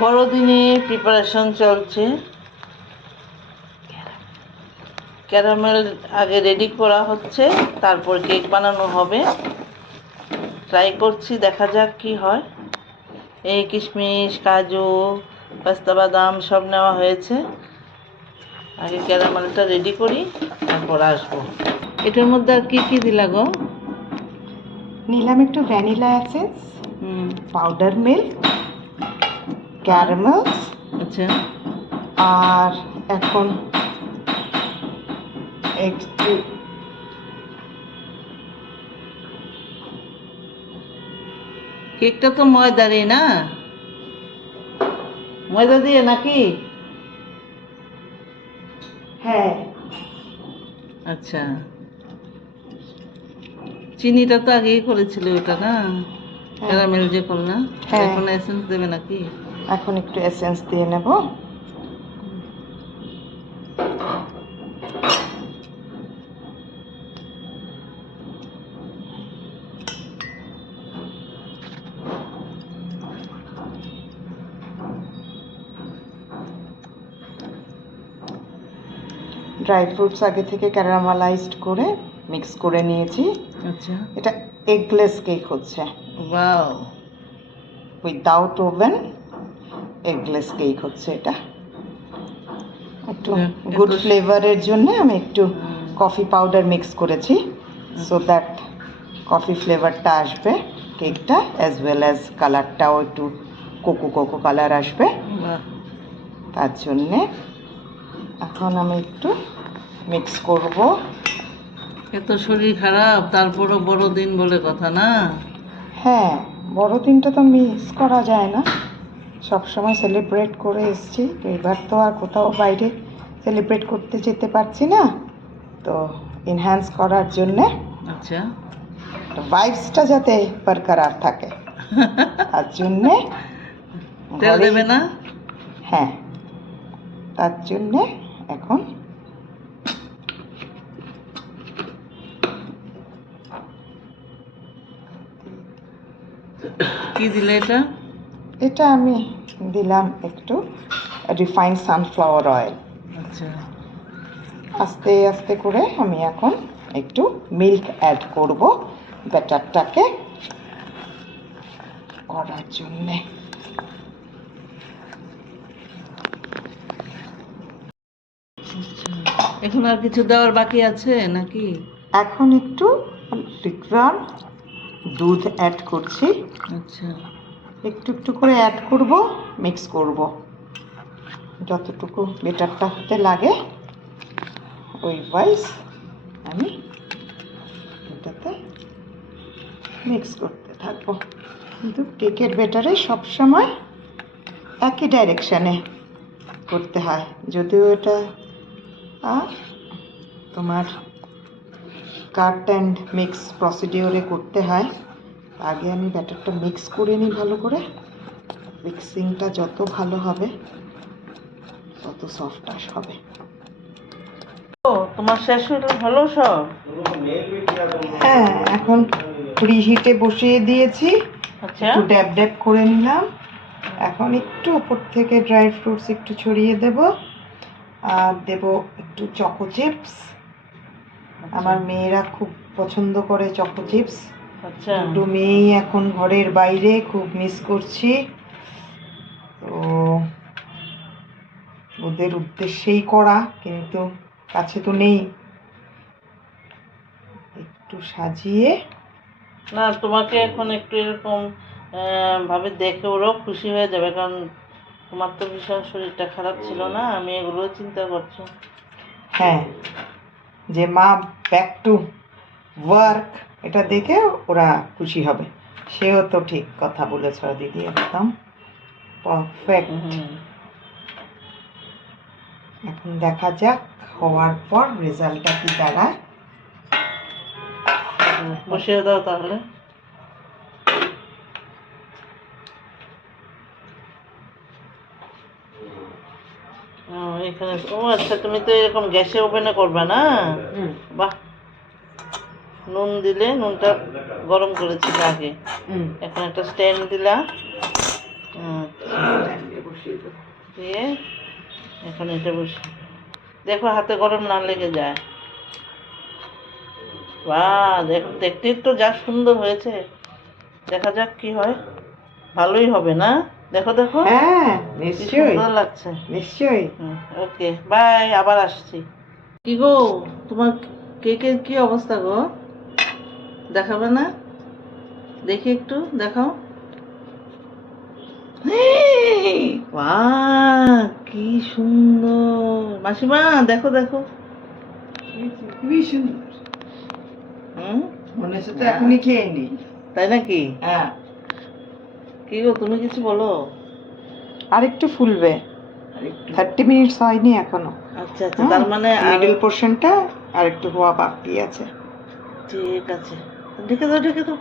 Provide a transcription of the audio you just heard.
বড়দিনের প্রিপারেশন চলছে। ক্যারামেল আগে রেডি করা হচ্ছে, তারপর কেক বানানো হবে। ট্রাই করছি, দেখা যাক কি হয়। এই কিশমিশ, কাজু, পেস্তা বাদাম সব নেওয়া হয়েছে। আগে ক্যারামেলটা রেডি করি, তারপর আসবো। এটার মধ্যে আর কি কি দিলা গো? নিলাম একটু ভ্যানিলা এসেন্স, পাউডার মিল্ক, ক্যারামেলস। আচ্ছা, আর এখন একটু কেকটা তো ময়দারই না? ময়দা দিয়ে নাকি? হ্যাঁ, আচ্ছা, চিনিটা তো আগেই করেছিল ওটা না? ক্যারামেল যে করলা, হ্যাঁ। এখন এসেন্স দেবে নাকি? এখন একটু এসেন্স দিয়ে নেব। ড্রাই ফ্রুটস আগে থেকে ক্যারামেলাইজড করে মিক্স করে নিয়েছি। আচ্ছা, এটা এগলেস কেক হচ্ছে, wow. Without oven eggless cake হচ্ছে এটা। একটু গুড ফ্লেভারের জন্য আমি একটু কফি পাউডার মিক্স করেছি, সো দ্যাট কফি ফ্লেভারটা আসবে কেকটা, অ্যাজ ওয়েল অ্যাজ কালারটাও একটু কোকো কোকো কালার আসবে। তার জন্যে এখন আমি একটু মিক্স করব। এত শরীর খারাপ, তারপরও বড়দিন বলে কথা না? হ্যাঁ, বড়দিনটা তো মিস করা যায় না, সবসময় সেলিব্রেট করে এসছি। এবার তো আর কোথাও বাইরে সেলিব্রেট করতে যেতে পারছি না, তো এনহ্যান্স করার জন্যে, আচ্ছা, ভাইবসটা যাতে বরকরার থাকে তার জন্যে তেল দেবে না? হ্যাঁ, তার জন্যে এখন কি দিলে এটা? এটা আমি দিলাম একটু রিফাইন্ড সানফ্লাওয়ার অয়েল। আচ্ছা, আস্তে আস্তে করে আমি এখন একটু মিল্ক অ্যাড করব ব্যাটারটাকে করার জন্যে। এখন আর কিছু দেওয়ার বাকি আছে নাকি? এখন একটু লিকুইড দুধ অ্যাড করছি, আচ্ছা, একটু একটু করে অ্যাড করব, মিক্স করব যতটুকু ব্যাটারটা হতে লাগে ওই ওয়াইজ আমি এটাতে মিক্স করতে থাকবো। কিন্তু কেকের ব্যাটারে সবসময় একই ডাইরেকশানে করতে হয়, যদিও এটা তোমার কাট অ্যান্ড মিক্স প্রসিডিওরে করতে হয়। আগে আমি ব্যাটারটা মিক্স করে নিই ভালো করে। মিক্সিংটা যত ভালো হবে তত সফট হবে। ও, তোমার শেষ হলো সব? হ্যাঁ, এখন প্রিহিটে বসিয়ে দিয়েছি, আচ্ছা, একটু ড্যাব ড্যাব করে নিলাম। এখন একটু উপর থেকে ড্রাই ফ্রুটস একটু ছড়িয়ে দেব, আর দেব একটু চকো চিপস। আমার মেয়েরা খুব পছন্দ করে চকো চিপস। আচ্ছা, দুটো মেয়েই এখন ঘরের বাইরে, খুব মিস করছি, তো ওদের উদ্দেশ্যেই করা, কিন্তু কাছে তো নেই। একটু সাজিয়ে না, তোমাকে এখন একটু এরকম ভাবে দেখে ওরাও খুশি হয়ে যাবে, কারণ তোমার তো ভীষণ শরীরটা খারাপ ছিল না, আমি এগুলো চিন্তা করছি। হ্যাঁ, যে মা ব্যাক টু ওয়ার্ক, এটা দেখে ওরা খুশি হবে। সেও তো ঠিক কথা বলেছ দিদি, একদম পারফেক্ট। এখন দেখা যাক হওয়ার পর রেজাল্টটা কি দাঁড়ায়। বসিয়ে দাও তাহলে। এখানে ও আচ্ছা, তুমি তো এরকম গ্যাসে ওভেনে করবে না? বাহ, নুন দিলে, নুনটা গরম করেছিল আগে, এখন একটা স্ট্যান্ড দিলা। দিয়ে এখন এটা বসে দেখো হাতে গরম না লেগে যায়। বাহ, দেখতে তো যা সুন্দর হয়েছে, দেখা যাক কি হয়। ভালোই হবে না? দেখো দেখো হ্যাঁ কি নিশ্চয়ই সুন্দর লাগছে। নিশ্চয়ই। ওকে বাই, আবার আসছি। কি গো, তোমার কেকের কি অবস্থা গো? দেখাবে না? দেখি একটু দেখাও। বাহ, কি সুন্দর। মাসিমা দেখো দেখো। খুবই সুন্দর, হুম, মনে হচ্ছে তো এখনই খেয়ে নি। তাই নাকি? হ্যাঁ, কি গো, তুমি কিছু বলো। আর একটু ফুলবে, 30 মিনিটস হয়নি এখনো। আচ্ছা আচ্ছা, তার মানে মিডল পোর্শনটা আর একটু হওয়া বাকি আছে। ঠিক আছে, ঢেকে দাও ঢেকে দাও।